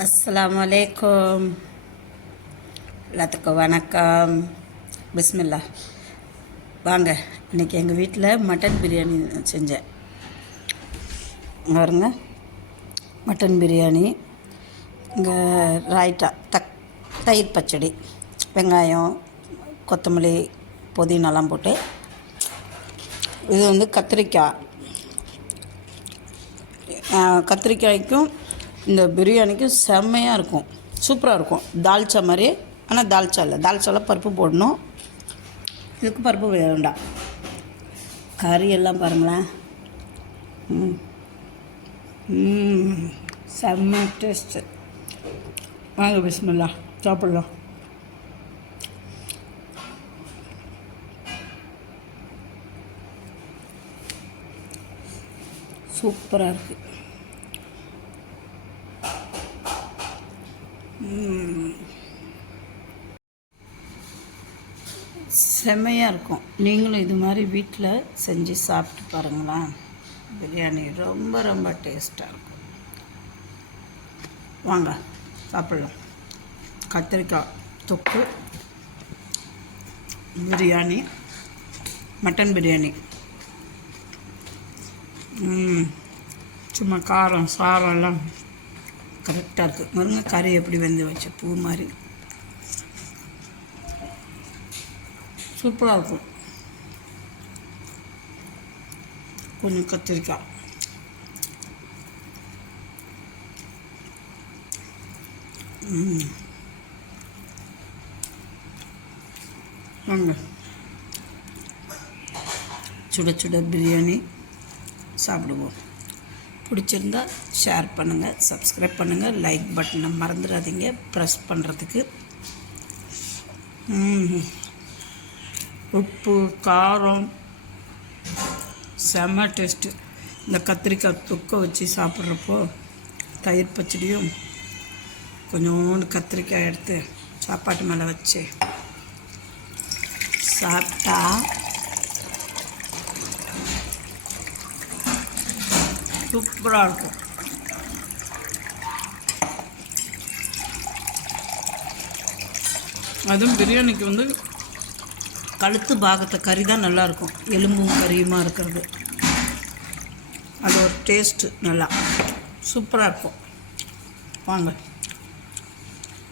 அஸ்ஸலாமு அலைக்கும். எல்லாத்துக்கும் வணக்கம். பிஸ்மில்லா. வாங்க, இன்றைக்கி எங்கள் வீட்டில் மட்டன் பிரியாணி செஞ்சேன். பாருங்க, மட்டன் பிரியாணி, இங்கே ராய்ட்டா, தயிர் பச்சடி, வெங்காயம், கொத்தமல்லி, புதினாலாம் போட்டு. இது கத்திரிக்காய்க்கும் இந்த பிரியாணிக்கும் செம்மையாக இருக்கும், சூப்பராக இருக்கும். தால்ச்சா மாதிரி, ஆனால் தால்ச்சா இல்லை, தால்ச்சாவில் பருப்பு போடணும், இதுக்கு பருப்பு வேண்டாம். கறி எல்லாம் பாருங்களேன், செம்ம டேஸ்ட்டு. வாங்க பிஸ்மில்லா சாப்பிட்லாம். சூப்பராக இருக்குது. செம்மையாக இருக்கும். நீங்களும் இது மாதிரி வீட்டில் செஞ்சு சாப்பிட்டு பாருங்களேன். பிரியாணி ரொம்ப ரொம்ப டேஸ்ட்டாக இருக்கும். வாங்க சாப்பிட்லாம். கத்திரிக்காய் தொக்கு பிரியாணி, மட்டன் பிரியாணி. சும்மா காரம் சாரம் எல்லாம் கரெக்டாக இருக்குது. முருங்கை கறி எப்படி வெந்து வச்ச பூ மாதிரி சூப்பராக இருக்கும். கொஞ்சம் கத்திரிக்காய், வாங்க சுட சுட பிரியாணி சாப்பிடுவோம். பிடிச்சிருந்தா ஷேர் பண்ணுங்கள், சப்ஸ்கிரைப் பண்ணுங்கள், லைக் பட்டனை மறந்துடாதீங்க ப்ரெஸ் பண்ணுறதுக்கு. உப்பு காரம் செம்ம டேஸ்ட்டு. இந்த கத்திரிக்காய் தொக்கை வச்சு சாப்பிட்றப்போ தயிர் பச்சடியும் கொஞ்சோண்டு கத்திரிக்காய் எடுத்து சாப்பாட்டு மேலே வச்சு சாப்பிட்டா சூப்பராக இருக்கும். அதுவும் பிரியாணிக்கு கழுத்து பாகத்தை கறி தான் நல்லாயிருக்கும். எலும்பும் கறியுமா இருக்கிறது, அது ஒரு டேஸ்ட்டு நல்லா சூப்பராக இருக்கும். வாங்க.